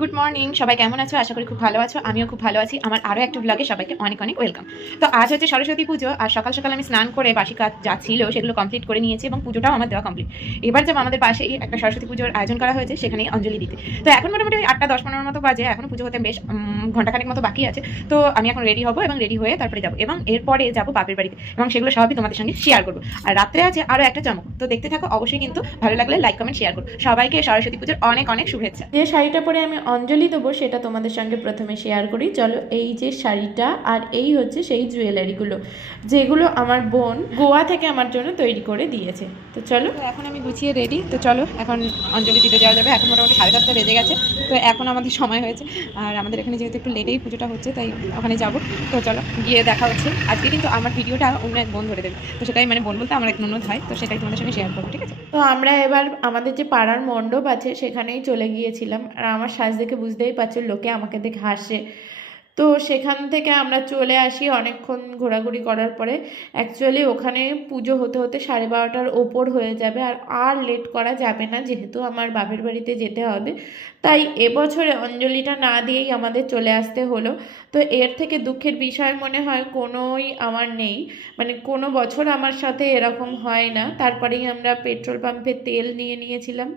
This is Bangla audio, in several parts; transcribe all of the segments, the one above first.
গুড মর্নিং, সবাই কেমন আছো? আশা করি খুব ভালো আছো। আমিও খুব ভালো আছি। আমার আরও একটা ব্লগে সবাইকে অনেক অনেক ওয়েলকাম। তো আজ হচ্ছে সরস্বতী পুজো, আর সকাল সকাল আমি স্নান করে বাসি কাজ যা ছিল সেগুলো কমপ্লিট করে নিয়েছি এবং পুজোটাও আমার দেওয়া কমপ্লিট। এবার যাবো আমাদের পাশেই একটা সরস্বতী পুজোর আয়োজন করা হয়েছে, সেখানেই অঞ্জলি দিতে। তো এখন মোটামুটি ওই 8টা 10-15 মতো বাজে, এখনো পুজো হতে বেশ ঘন্টাখানেক মতো বাকি আছে। তো আমি এখন রেডি হবো এবং রেডি হয়ে তারপরে যাবো, এবং এরপরে যাবো বাপের বাড়িতে, এবং সেগুলো সবই তোমাদের সঙ্গে শেয়ার করবো। আর রাত্রে আছে আরও একটা চমক, তো দেখতে থাকো অবশ্যই। কিন্তু ভালো লাগলে লাইক কমেন্ট শেয়ার করো। সবাইকে সরস্বতী পুজোর অনেক অনেক শুভেচ্ছা। যে শাড়িটা পরে আমি অঞ্জলি দেবো সেটা তোমাদের সঙ্গে প্রথমে শেয়ার করি। চলো, এই যে শাড়িটা আর এই হচ্ছে সেই জুয়েলারিগুলো যেগুলো আমার বোন গোয়া থেকে আমার জন্য তৈরি করে দিয়েছে। তো চলো, এখন আমি গুছিয়ে রেডি, তো চলো এখন অঞ্জলি দিতে যাওয়া যাবে। এখন মোটামুটি 7:30 বেজে গেছে, তো এখন আমাদের সময় হয়েছে। আর আমাদের এখানে যেহেতু একটু লেটেই পুজোটা হচ্ছে, তাই ওখানে যাব। তো চলো গিয়ে দেখা হচ্ছে। আজকে কিন্তু আমার ভিডিওটা অন্য এক বোন ধরে দেবে, তো সেটাই মানে বোন বলতে আমার এক ননদ হয়, তো সেটাই তোমাদের সঙ্গে শেয়ার করবো, ঠিক আছে? তো আমরা এবার আমাদের যে পাড়ার মণ্ডপ আছে সেখানেই চলে গিয়েছিলাম। আর আমার সাজ দেখে বুঝতেই পারছো, লোকে আমাকে দেখে হাসে। তো সেখান থেকে আমরা চলে আসি অনেকক্ষণ ঘোরাঘুরি করার পরে। অ্যাকচুয়ালি ওখানে পুজো হতে হতে 12:30টার ওপর হয়ে যাবে, আর আর লেট করা যাবে না, যেহেতু আমার বাপের বাড়িতে যেতে হবে। তাই এবছরে অঞ্জলিটা না দিয়েই আমাদের চলে আসতে হলো। তো এর থেকে দুঃখের বিষয় মনে হয় কোনোই আমার নেই, মানে কোনো বছর আমার সাথে এরকম হয় না। তারপরেই আমরা পেট্রোল পাম্পে তেল নিয়ে নিয়েছিলাম,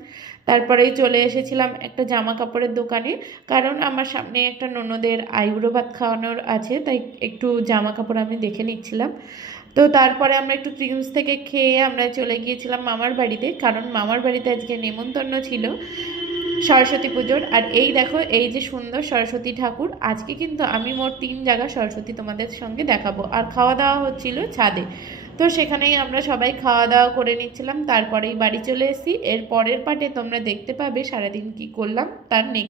তারপরেই চলে এসেছিলাম একটা জামা কাপড়ের দোকানে, কারণ আমার সামনে একটা ননদের আইবুড়ো ভাত খাওয়ানোর আছে, তাই একটু জামা কাপড় আমি দেখে নিচ্ছিলাম। তো তারপরে আমরা একটু প্রিন্স থেকে খেয়ে আমরা চলে গিয়েছিলাম মামার বাড়িতে, কারণ মামার বাড়িতে আজকে নেমন্তন্ন ছিল সরস্বতী পুজোর। আর এই দেখো, এই যে সুন্দর সরস্বতী ঠাকুর, আজকে কিন্তু আমি মোট 3 জায়গা সরস্বতী তোমাদের সঙ্গে দেখাবো। আর খাওয়া দাওয়া হচ্ছিল ছাদে, তো সেখানেই আমরা সবাই খাওয়া দাওয়া করে নিচ্ছিলাম। তারপরেই বাড়ি চলে এসেছি। এর পরের পার্টে তোমরা দেখতে পাবে সারাদিন কি করলাম তার নেক্সট